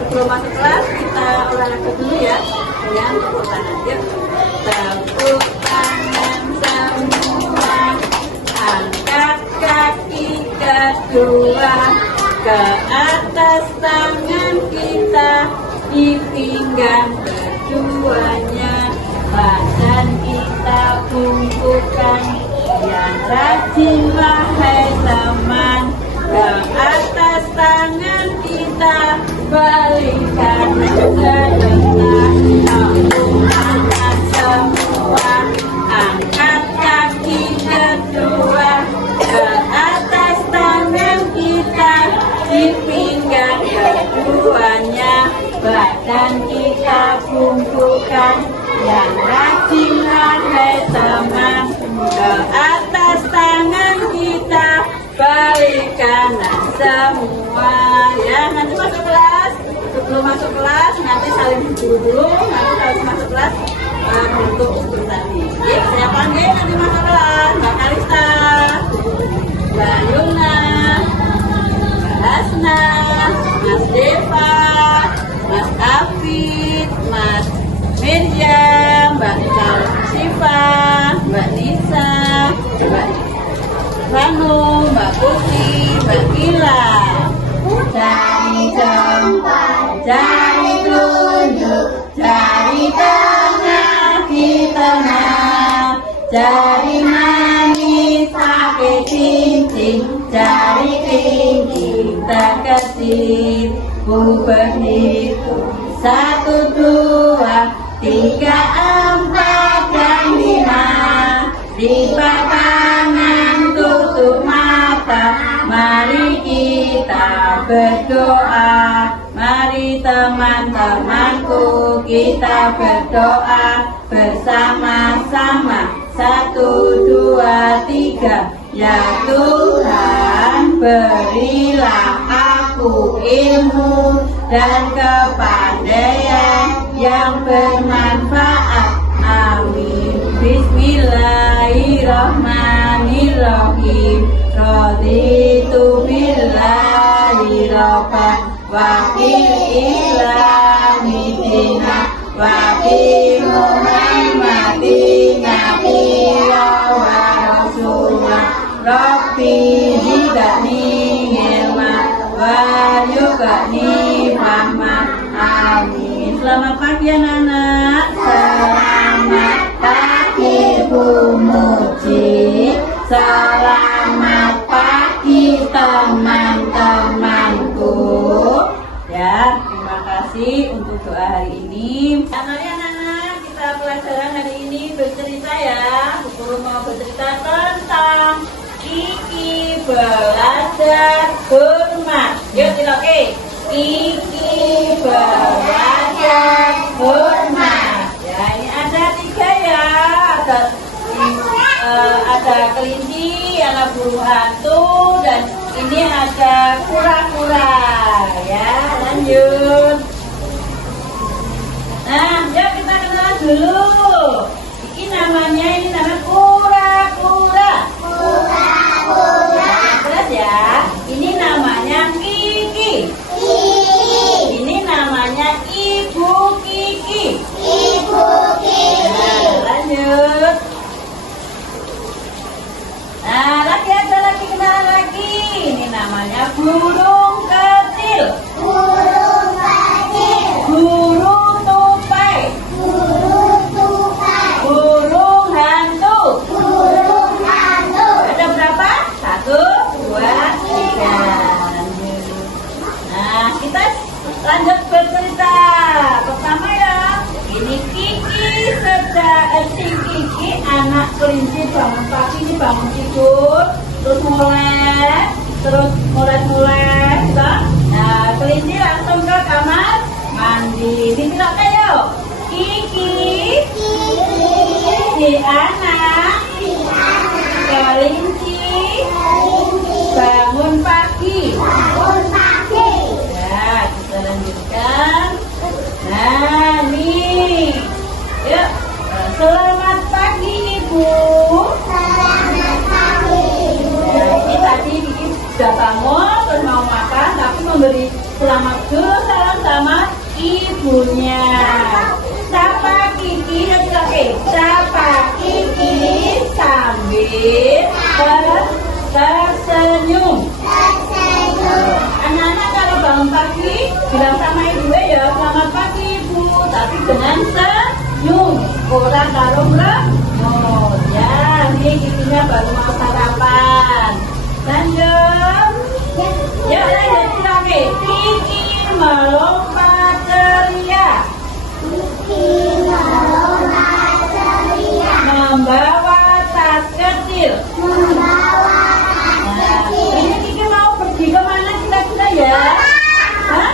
sebelum masuk kelas kita olahraga dulu ya. Kalian tepuk tangan yuk. Tepuk tangan semua. Angkat kaki kedua ke atas, tangan kita di pinggang keduanya. Badan kita bungkukan. Yang rajin wahai teman, ke atas tangan kita balikan sebentar. Tepuk tangan semua. Angkat kaki kedua ke atas, tangan kita di pinggang keduanya. Badan kita bungkukan. Yang rajin wahai teman, ke atas tangan kita balik kanan semua. Ya, nanti masuk kelas. Sebelum masuk kelas nanti saling dulu. Nanti kalau masuk kelas untuk tadi. Ya, saya panggil nanti masuk kelas. Mbak Kalista, Mbak Yuna, Mbak Hasna, Mas Deva, Mas Afid, Mas Mirjam, Mbak Siva, Mbak Nisa, Mbak Ranu, Mbak Putri, Mbak Gila. Cari tempat, cari tunjuk, cari tengah di tengah, cari manis pakai cincin, cari tinggi terkecil. Ku berhitung 1, 2, 3, 4 dan 5. Lipat tangan, tutup mata. Mari kita berdoa. Mari teman-temanku kita berdoa bersama-sama. 1, 2, 3. Ya Tuhan, berilah aku ilmu dan kepandaian yang bermanfaat. Amin. Bismillahirrahmanirrahim. Raditu billahi rabban wa bil islami dinan wa bi Muhammadin nabiyyan wa rasulan. Rabbi zidni ilman wa yugni fahman. Amin. Selamat pagi anak-anak. Selamat pagi Bu Muji. Selamat pagi teman-temanku. Ya, terima kasih untuk doa hari ini. Mari anak-anak, kita pelajaran hari ini bercerita ya. Bu Guru mau bercerita tentang Kiki belajar hormat. Yuk diloke. Kiki belajar hormat. Ya, ini ada 3 ya. Ada kelinci, ada burung hantu, dan ini ada kura-kura. Ya, lanjut. Nah, yuk kita kenal dulu. Ini namanya kura-kura. Terus ya, ini namanya Kiki. Ini namanya Ibu Kiki. Nah, lanjut. Nah, ada lagi kenal lagi. Ini namanya burung kecil. Burung tupai. Burung hantu. Ada berapa? 1, 2, 3. Nah, kita lanjut bercerita. Pertama ya, ini Kiki si Kiki anak kelinci bangun pagi, ini bangun tidur, terus mulai. Nah, kelinci langsung ke kamar mandi. Ini kita yuk. Kiki si anak kelinci bangun pagi. Ya, kita lanjutkan. Nah, nih. Yuk. Selamat pagi Ibu. Ya, ini tadi Kiki sudah bangun terus mau makan, tapi memberi Selamat dulu salam sama ibunya. Sapa Kiki, sapa Kiki sambil tersenyum. Anak-anak kalau bangun pagi bilang sama ibu ya selamat pagi ibu, tapi dengan senyum. Orang taruh oh ya, ini Kikinya baru mau sarapan. Lanjut. Ya lanjut lagi. Kiki melompat ceria. Membawa tas kecil. Ini Kiki mau pergi kemana kira-kira ya? Hah?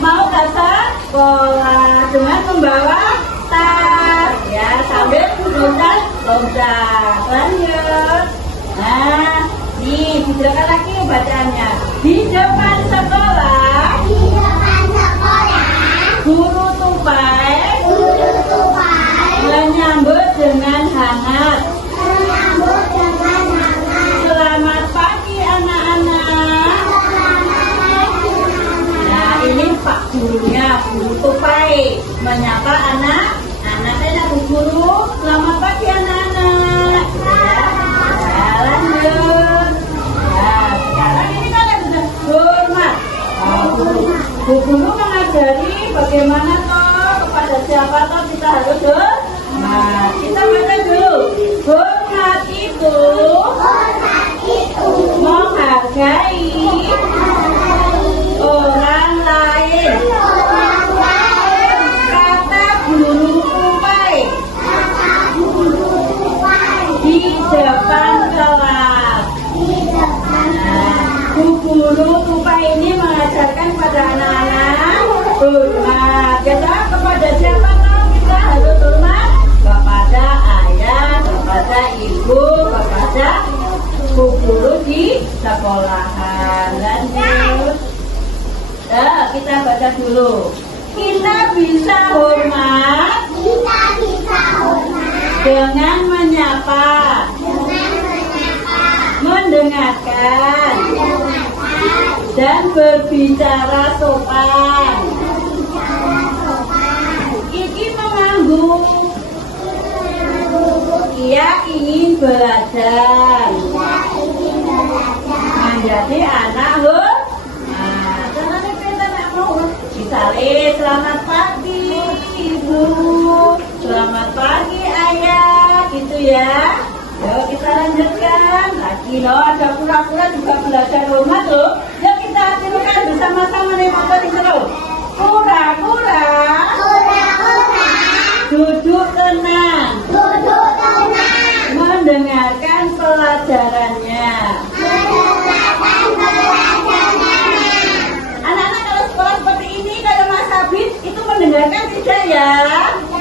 Mau ke sekolah dengan membawa tas ya, sambil loncat. Lanjut. Nah, nih dijelaskan lagi bacaannya. Di depan sekolah, guru tupai menyambut dengan hangat. Selamat pagi anak-anak. Nah, ini Pak gurunya, guru tupai menyapa anak-anaknya. Bu guru, selamat pagi anak-anak. Ya, lanjut. Nah, sekarang ini kalian sudah hormat. Bu guru mengajari bagaimana toh, kepada siapa toh kita harus hormat. Kita baca dulu. Hormat itu menghargai orang lain. Kata guru tupai di depan kelas. Bu guru tupai ini mengajarkan pada anak-anak hormat. Kita kepada siapa tahu kita harus hormat? Kepada ayah, kepada ibu, kepada bu guru di sekolahan. Lanjut. Kita baca dulu. Kita bisa hormat dengan menyapa, mendengarkan, dan berbicara sopan. Kiki mengangguk. Ia ingin belajar menjadi anak misalnya selamat pagi ibu, selamat pagi ayah, gitu ya. Yuk kita lanjutkan lagi loh. Ada pura-pura juga belajar hormat loh. Yuk kita tirukan bersama-sama nih motor ini loh. Pura-pura duduk tenang, mendengarkan pelajarannya. Anak-anak kalau sekolah seperti ini kayak Mas Habib itu mendengarkan tidak ya?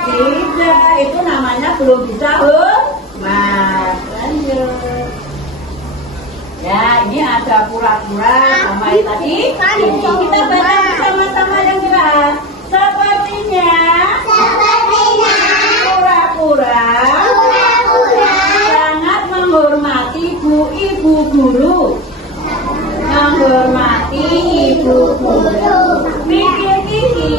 Tidak, itu namanya belum bisa hormat. Lanjut. Ya, ini ada pura-pura sama yang tadi. Kita baca bersama-sama yang jelas. Sepertinya pura-pura sangat menghormati ibu guru. Menghormati ibu guru. Pikir Kiki,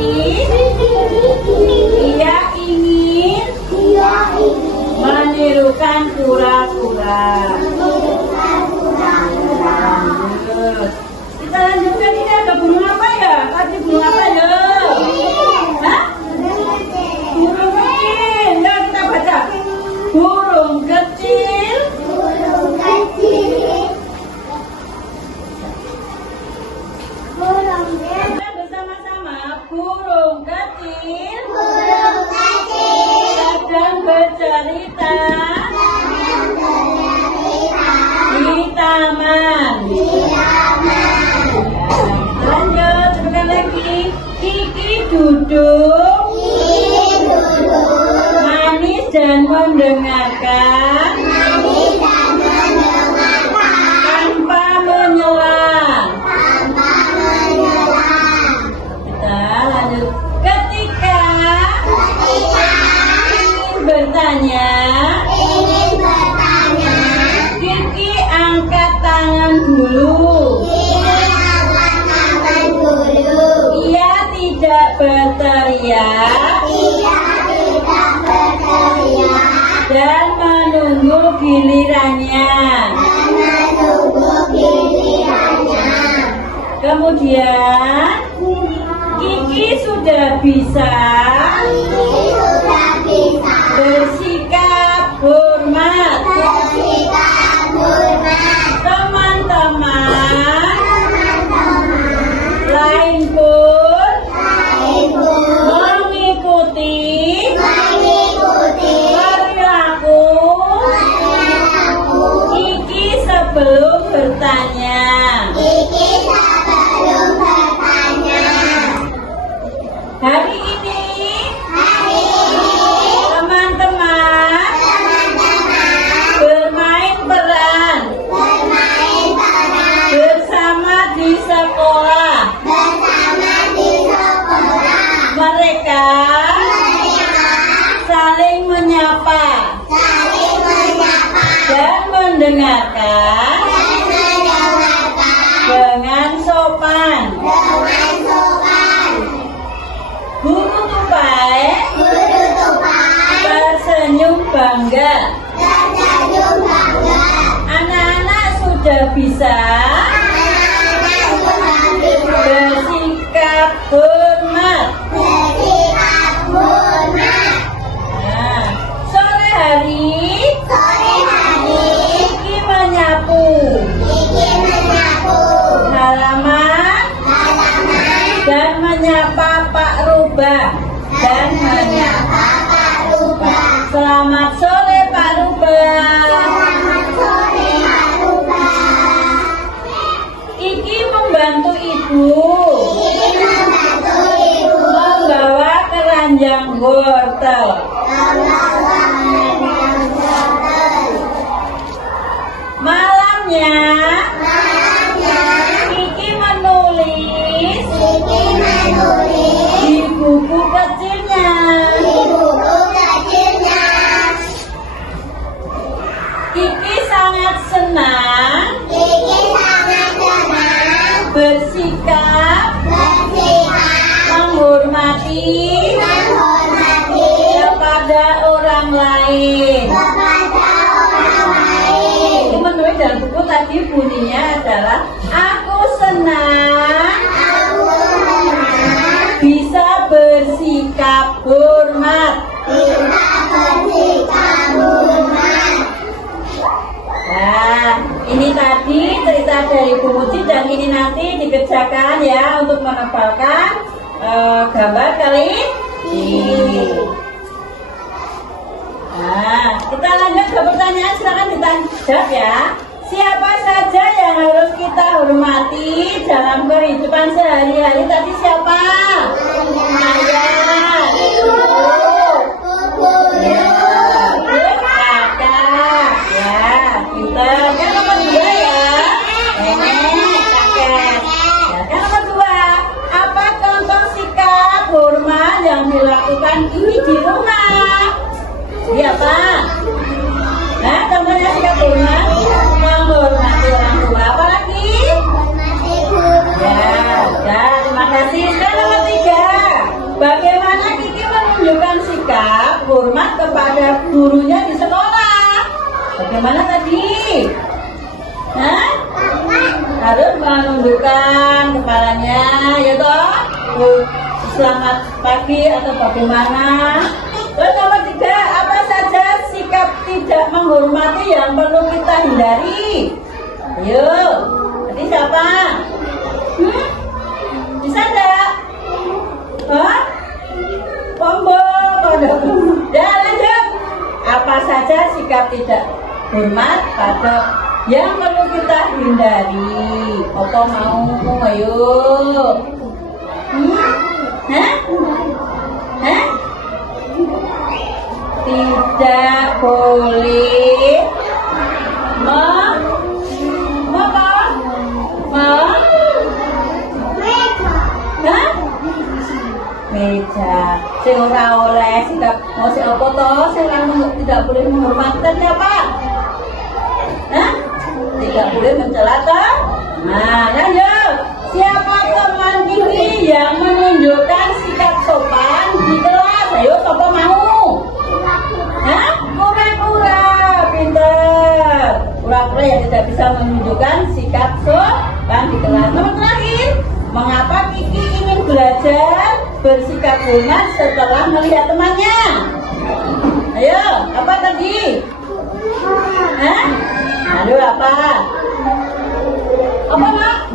ia ingin menirukan pura-pura. Kita lanjutkan, ini ada burung apa ya? Tadi burung apa ya? Hah? Burung kecil. Ya kita baca. Burung kecil. Kita bersama-sama. Burung kecil. Sedang bercerita di taman. Lanjut, teruskan lagi. Kiki duduk manis dan mendengarkan tanpa menyelam. Kita lanjut. Ketika ingin bertanya, Kiki angkat tangan dulu. tidak berteriak dan menunggu gilirannya. Kemudian Kiki sudah bisa bersikap hormat. Teman-teman lain pun mengikuti perilaku Kiki sebelum bertanya. Hari ini teman-teman bermain peran bersama di sekolah. Mereka saling menyapa dan mendengarkan dengan sopan. Guru Tupai tersenyum bangga. Anak-anak sudah bisa bersikap hormat. Nah, sore hari Kiki menyapu halaman dan menyapa Pak Rubah dan menyapa Selamat sore Pak Rubah. Kiki membantu ibu membawa keranjang wortel. Malamnya Kiki menulis di buku kecilnya. Kiki sangat senang bersikap menghormati kepada orang lain. Itu menulis dalam buku tadi bunyinya adalah aku senang bisa bersikap hormat. Nah, ini tadi cerita dari Bu Muji dan ini nanti dikerjakan ya untuk menempelkan gambar kali ini. Nah, kita lanjut ke pertanyaan, silakan dijawab ya. Siapa saja yang harus kita hormati dalam kehidupan sehari-hari? Tadi siapa? Ayah, ibu, kakak, ya, pintar. Yang nomor 2 ya, nenek, kakek. Ya, yang nomor 2, apa contoh sikap hormat yang dilakukan ini di rumah? Iya Pak. Nah, contohnya sikap hormat menghormati orang tua. Apa lagi? Ya, terima kasih. Dan nomor 3, bagaimana Kiki menunjukkan sikap hormat kepada gurunya di sekolah? Bagaimana tadi? Hah? Harus menundukkan kepalanya, ya toh? Selamat pagi atau bagaimana? Terus nomor 3, apa saja sikap tidak menghormati yang perlu kita hindari? Ayo, tadi siapa? Bisa enggak? Hah? Pombo, ya lanjut. Apa saja sikap tidak hormat pada yang perlu kita hindari? Apa mau? Ayo. Hah? Hah? Tidak boleh meja sing ora oleh sikap mau sing apa to sing tidak boleh menghormati apa? Hah? Tidak boleh mencela toh? Nah, lanjut. Siapa teman Kiki yang menunjukkan tidak bisa menunjukkan sikap sopan di kelas. Nomor terakhir, mengapa Kiki ingin belajar bersikap hormat setelah melihat temannya? Ayo, apa tadi? Hah? Aduh, apa? Apa, Mak?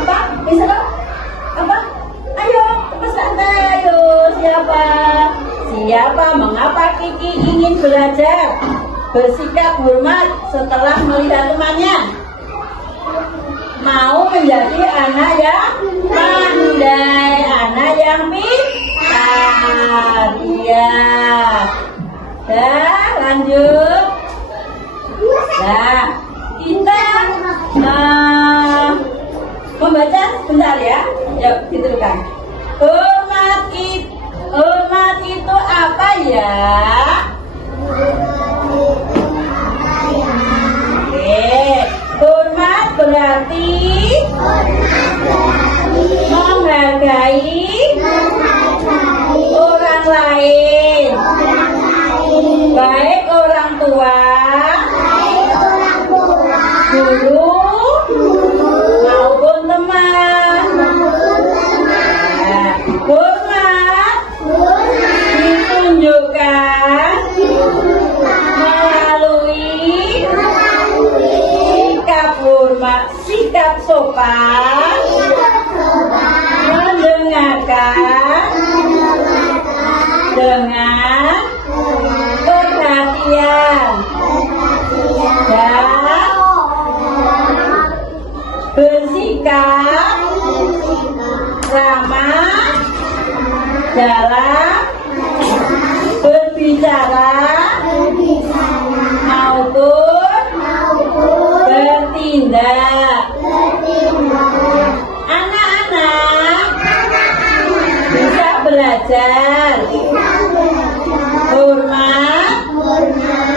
Apa? Bisa dong? Apa? Ayo, cepat santai. Ayo, siapa? Siapa? Mengapa Kiki ingin belajar bersikap hormat setelah melihat temannya? Mau menjadi anak yang pandai, anak yang pintar. Iya. Dah, lanjut. Nah, kita membaca sebentar ya. Yuk, dituliskan. Hormat itu apa ya? Oke, hormat berarti menghargai orang lain, baik orang tua, guru maupun teman. Nah, hormat ditunjukkan melalui sikap hormat, sikap sopan, mendengarkan dengan perhatian dan bersikap ramah dalam berbicara maupun bertindak. Anak-anak bisa belajar hormat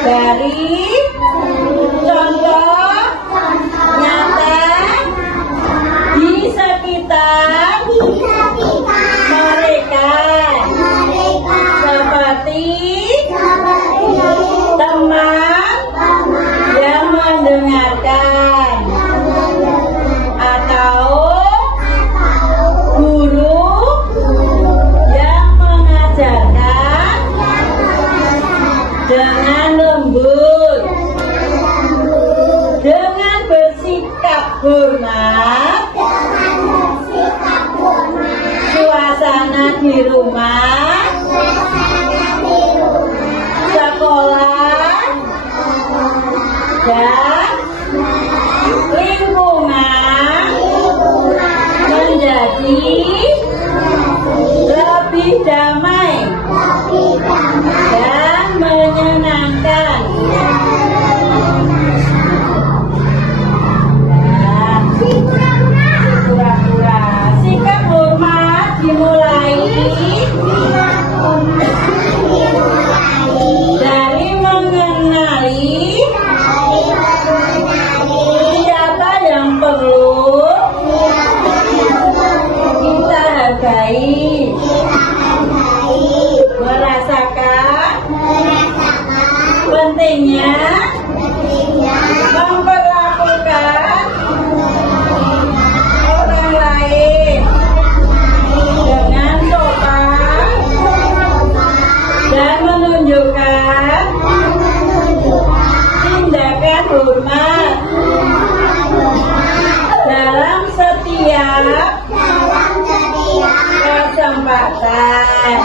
dari contoh nyata di sekitar mereka, seperti teman yang mendengarkan atau guru yang mengajarkan dengan lembut. Dengan bersikap hormat, suasana di rumah, sekolah, dan lingkungan menjadi lebih damai dan menyenangkan. Pura-pura. Sikap hormat dimulai dari mengenali siapa yang perlu kita hargai, merasakan pentingnya memperlakukan orang lain dengan sopan dan menunjukkan tindakan hormat dalam setiap kesempatan.